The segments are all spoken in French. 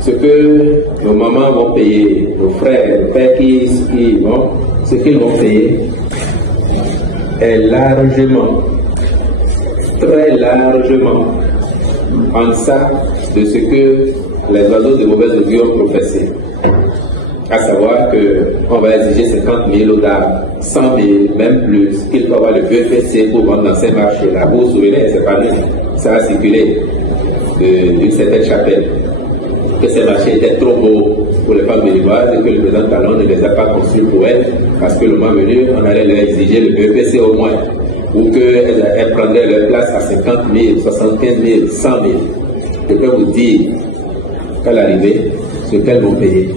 ce que nos mamans vont payer, nos frères, nos pères ce qu'ils vont payer est largement, très largement en deçà de ce que les oiseaux de mauvaise augure ont professé. À savoir qu'on va exiger 50 000 $, 100 000, même plus, qu'il faut avoir le BEPC pour vendre dans ces marchés-là. Vous vous souvenez, c'est pas nous, ça a circulé d'une certaine chapelle, que ces marchés étaient trop beaux pour les femmes béninoises et que le président Talon ne les a pas conçus pour elles, parce que le mois venu, on allait leur exiger le BEPC au moins, ou qu'elles prendraient leur place à 50 000, 75 000, 100 000. Je peux vous dire qu'à l'arrivée, ce qu'elles vont payer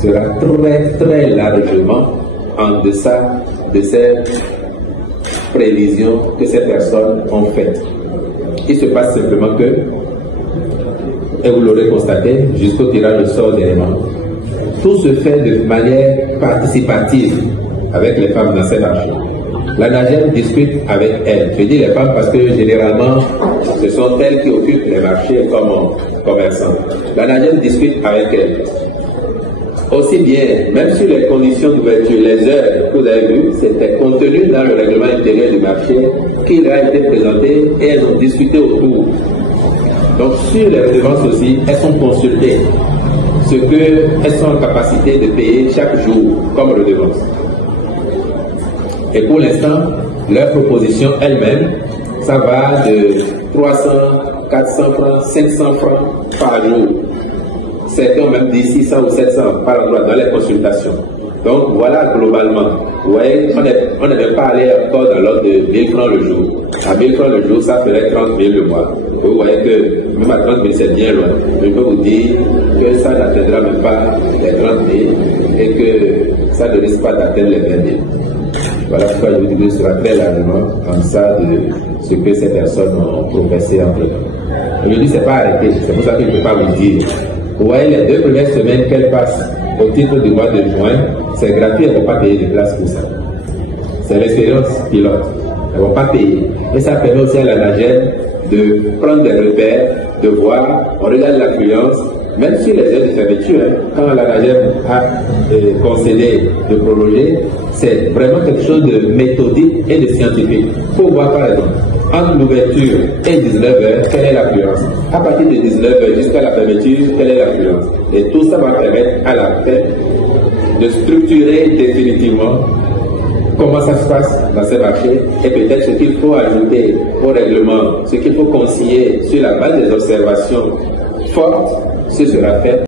sera très très largement en deçà de ces prévisions que ces personnes ont faites. Il se passe simplement que, et vous l'aurez constaté, jusqu'au tirage au sort d'éléments, tout se fait de manière participative avec les femmes dans ces marchés. La NAGEM discute avec elles. Je dis les femmes parce que généralement, ce sont elles qui occupent les marchés comme commerçants. La NAGEM discute avec elles. Aussi bien, même sur les conditions d'ouverture, les heures que vous avez vues, c'était contenu dans le règlement intérieur du marché qui a été présenté et elles ont discuté autour. Donc sur les redevances aussi, elles sont consultées ce qu'elles sont en capacité de payer chaque jour comme redevance. Et pour l'instant, leur proposition elle-même, ça va de 300, 400 francs, 500 francs par jour. Certains ont même dit 600 ou 700 par endroit dans les consultations. Donc voilà globalement. Vous voyez, on n'est même pas allé encore dans l'ordre de 1000 francs le jour. À 1000 francs le jour, ça ferait 30 000 le mois. Vous voyez que même à 30 000, c'est bien loin. Je peux vous dire que ça n'atteindra même pas les 30 000 et que ça ne risque pas d'atteindre les 20 000. Voilà pourquoi je vous dis que ce sera très largement en deçà de ce que ces personnes ont professé entre eux. Aujourd'hui, ce n'est pas arrêté. C'est pour ça que je ne peux pas vous dire. Vous voyez, les 2 premières semaines qu'elles passent au titre du mois de juin, c'est gratuit, elles ne vont pas payer de place pour ça. C'est l'expérience pilote. Elles ne vont pas payer. Et ça permet aussi à la NAGEM de prendre des repères, de voir, on regarde l'affluence, même sur les heures de fermeture, quand la NAGEM a concédé de prolonger, c'est vraiment quelque chose de méthodique et de scientifique. Il faut voir par exemple, entre l'ouverture et 19h, quelle est l'affluence. À partir de 19h jusqu'à la fermeture, quelle est l'affluence. Et tout ça va permettre à la fin de structurer définitivement comment ça se passe dans ces marchés et peut-être ce qu'il faut ajouter au règlement, ce qu'il faut concilier sur la base des observations fortes, ce sera fait.